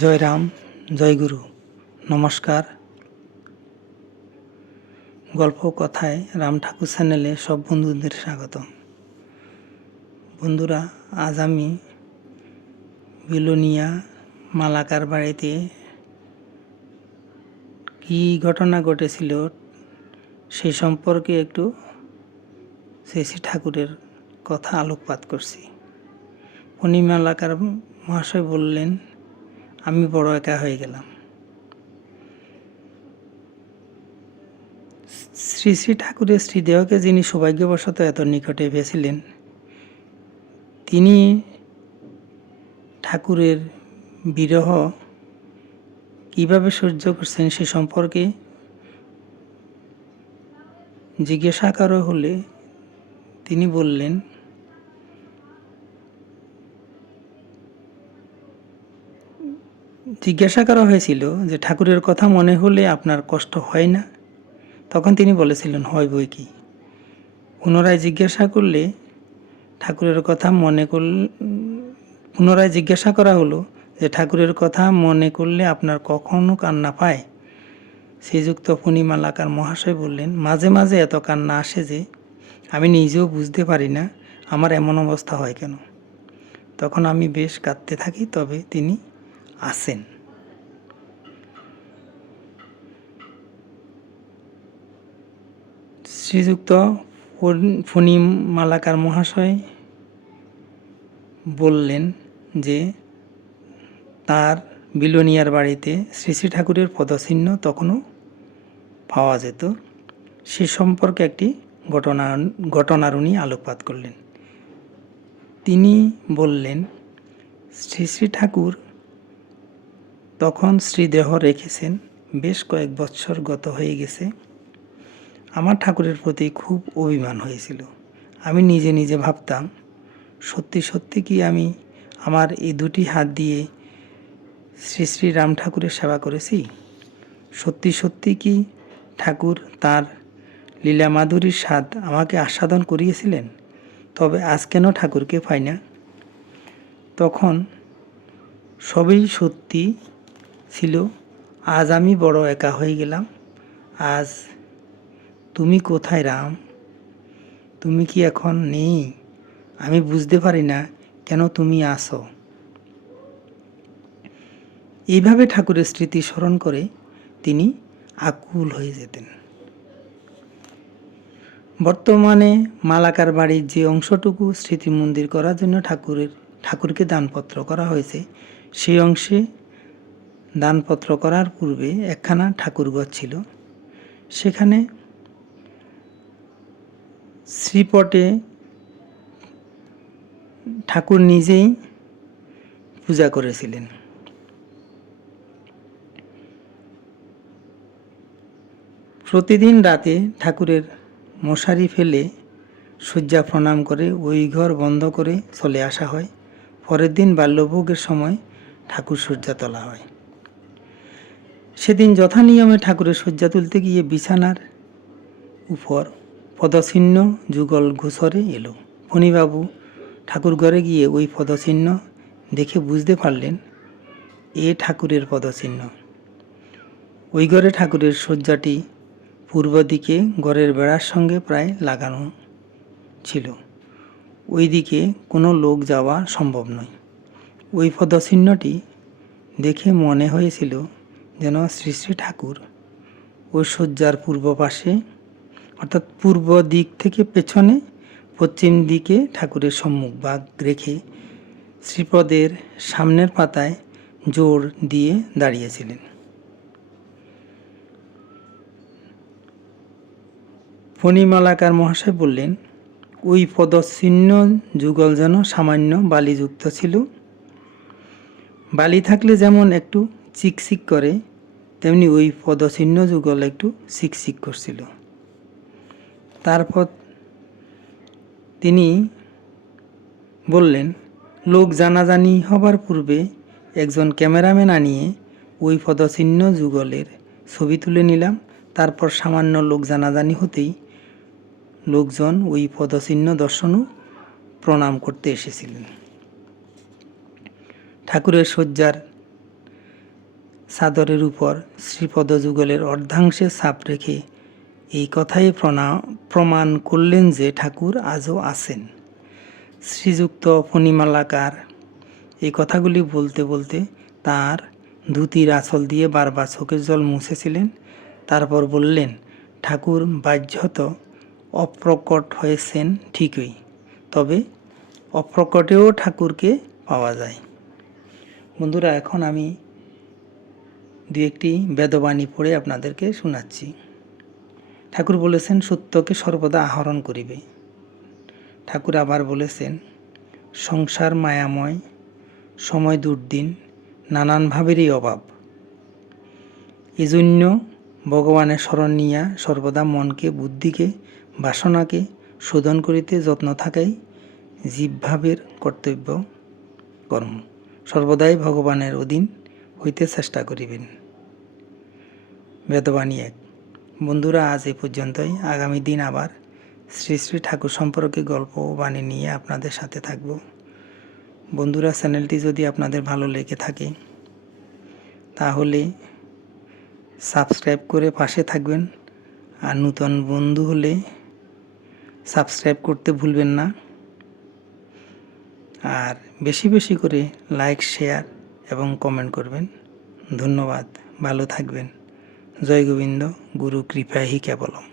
জয় রাম, জয় গুরু, নমস্কার। গল্প কথায় রাম ঠাকুর চ্যানেলে সব বন্ধুদের স্বাগত। বন্ধুরা, আজ আমি বিলোনিয়া মালাকার বাড়িতে কী ঘটনা ঘটেছিল সেই সম্পর্কে একটু শ্রী ঠাকুরের কথা আলোকপাত করছি। উনি মালাকার মহাশয় বললেন, আমি বড় একা হয়ে গেলাম। শ্রী শ্রী ঠাকুরের শ্রীদেহকে যিনি সৌভাগ্যবশত এত নিকটে পেয়েছিলেন, তিনি ঠাকুরের বিরহ কীভাবে সহ্য করছেন সে সম্পর্কে জিজ্ঞাসা করা হলে তিনি বললেন, জিজ্ঞাসা করা হয়েছিল যে ঠাকুরের কথা মনে হলে আপনার কষ্ট হয় না? তখন তিনি বলেছিলেন, হয় বই কি। পুনরায় জিজ্ঞাসা করলে ঠাকুরের কথা পুনরায় জিজ্ঞাসা করা হলো যে ঠাকুরের কথা মনে করলে আপনার কখনো কান্না পায়? শ্রীযুক্ত ফণিমালাকার মহাশয় বললেন, মাঝে মাঝে এত কান্না আসে যে আমি নিজেও বুঝতে পারি না আমার এমন অবস্থা হয় কেন। তখন আমি বেশ কাঁদতে থাকি, তবে তিনি আসেন। শ্রীযুক্ত ফণিমালাকার মহাশয় বললেন যে তার বিলোনিয়ার বাড়িতে শ্রী শ্রী ঠাকুরের পদচিহ্ন তখনও পাওয়া যেত। সে সম্পর্কে একটি ঘটনার উনি আলোকপাত করলেন। তিনি বললেন, শ্রী শ্রী ঠাকুর তখন শ্রীদেহ রেখেছেন, বেশ কয়েক বৎসর গত হয়ে গেছে। আমার ঠাকুরের প্রতি খুব অভিমান হয়েছিল। আমি নিজে নিজে ভাবতাম, সত্যি সত্যি কি আমি আমার এই দুটি হাত দিয়ে শ্রী শ্রী রাম ঠাকুরের সেবা করেছি? সত্যি সত্যি কি ঠাকুর তার লীলা মাধুরীর স্বাদ আমাকে আস্বাদন করিয়েছিলেন? তবে আজ কেন ঠাকুরকে পাই না? তখন সবই সত্যি ছিল। আজ আমি বড় একা হয়ে গেলাম। আজ তুমি কোথায় রাম? তুমি কি এখন নেই? আমি বুঝতে পারি না কেন তুমি আসো। এইভাবে ঠাকুরের স্মৃতি স্মরণ করে তিনি আকুল হয়ে যেতেন। বর্তমানে মালাকার বাড়ির যে অংশটুকু স্মৃতি মন্দির করার জন্য ঠাকুরকে দানপত্র করা হয়েছে, সেই অংশে দানপত্র করার পূর্বে একখানা ঠাকুরঘর ছিল। সেখানে শ্রীপটে ঠাকুর নিজেই পূজা করেছিলেন। প্রতিদিন রাতে ঠাকুরের মশারি ফেলে শয্যা প্রণাম করে ওই ঘর বন্ধ করে চলে আসা হয়। পরের দিন বাল্যভোগের সময় ঠাকুর শয্যা তোলা হয়। সেদিন যথানিয়মে ঠাকুরের শয্যা তুলতে গিয়ে বিছানার উপর পদচিহ্ন যুগল গোচরে এলো। ফণিবাবু ঠাকুর ঘরে গিয়ে ওই পদচিহ্ন দেখে বুঝতে পারলেন এ ঠাকুরের পদচিহ্ন। ওই ঘরে ঠাকুরের শয্যাটি পূর্ব দিকে ঘরের বেড়ার সঙ্গে প্রায় লাগানো ছিল। ওই দিকে কোনো লোক যাওয়া সম্ভব নয়। ওই পদচিহ্নটি দেখে মনে হয়েছিল যেন শ্রী শ্রী ঠাকুর ওই শয্যার পূর্ব পাশে, অর্থাৎ পূর্ব দিক থেকে পেছনে পশ্চিম দিকে ঠাকুরের সম্মুখ ভাগ রেখে শ্রীপদের সামনের পাতায় জোর দিয়ে দাঁড়িয়েছিলেন। ফণিমালাকার মহাশয় বললেন, ওই পদচিহ্ন যুগল যেন সামান্য বালিযুক্ত ছিল। বালি থাকলে যেমন একটু চিকচিক করে, তেমনি ওই পদচিহ্ন যুগল একটু চিকচিক করছিল। তারপর তিনি বললেন, লোক জানাজানি হবার পূর্বে একজন ক্যামেরাম্যান আনিয়ে ওই পদচিহ্ন যুগলের ছবি তুলে নিলাম। তারপর সামান্য লোক জানাজানি হতেই লোকজন ওই পদচিহ্ন দর্শন ও প্রণাম করতে এসেছিলেন। ঠাকুরের শয্যার চাদরের উপর শ্রীপদ যুগলের অর্ধাংশে ছাপ রেখে এই কথাই প্রমাণ করলেন যে ঠাকুর আজও আছেন। শ্রীযুক্ত ফণিমালাকার এই কথাগুলি বলতে বলতে তার ধুতির আঁচল দিয়ে বারবার চোখের জল মুছেছিলেন। তারপর বললেন, ঠাকুর বাহ্যত অপ্রকট হয়েছেন ঠিকই, তবে অপ্রকটেও ঠাকুরকে পাওয়া যায়। বন্ধুরা, এখন আমি দু একটি বেদবাণী পড়ে আপনাদেরকে শোনাচ্ছি। ঠাকুর বলেছেন, সত্যকে সর্বদা আহরণ করিবে। ঠাকুর আবার বলেছেন, সংসার মায়াময়, সময় দুর্দিন, নানান ভাবেরই অভাব। এজন্য ভগবানের শরণ নিয়া সর্বদা মনকে, বুদ্ধিকে, বাসনাকে শোধন করিতে যত্ন থাকাই জীবভাবের কর্তব্য কর্ম। সর্বদাই ভগবানের অধীন হইতে চেষ্টা করিবেন। বেদবাণী 1। বন্ধুরা, আজ এ পর্যন্তই। আগামী দিন আবার শ্রী শ্রী ঠাকুর সম্পর্কে গল্প ও বাণী নিয়ে আপনাদের সাথে থাকব। বন্ধুরা, চ্যানেলটি যদি আপনাদের ভালো লেগে থাকে তাহলে সাবস্ক্রাইব করে পাশে থাকবেন, আর নূতন বন্ধু হলে সাবস্ক্রাইব করতে ভুলবেন না। আর বেশি বেশি করে লাইক, শেয়ার এবং কমেন্ট করবেন। ধন্যবাদ। ভালো থাকবেন। জয় গোবিন্দ। গুরু কৃপাহি কেবলম।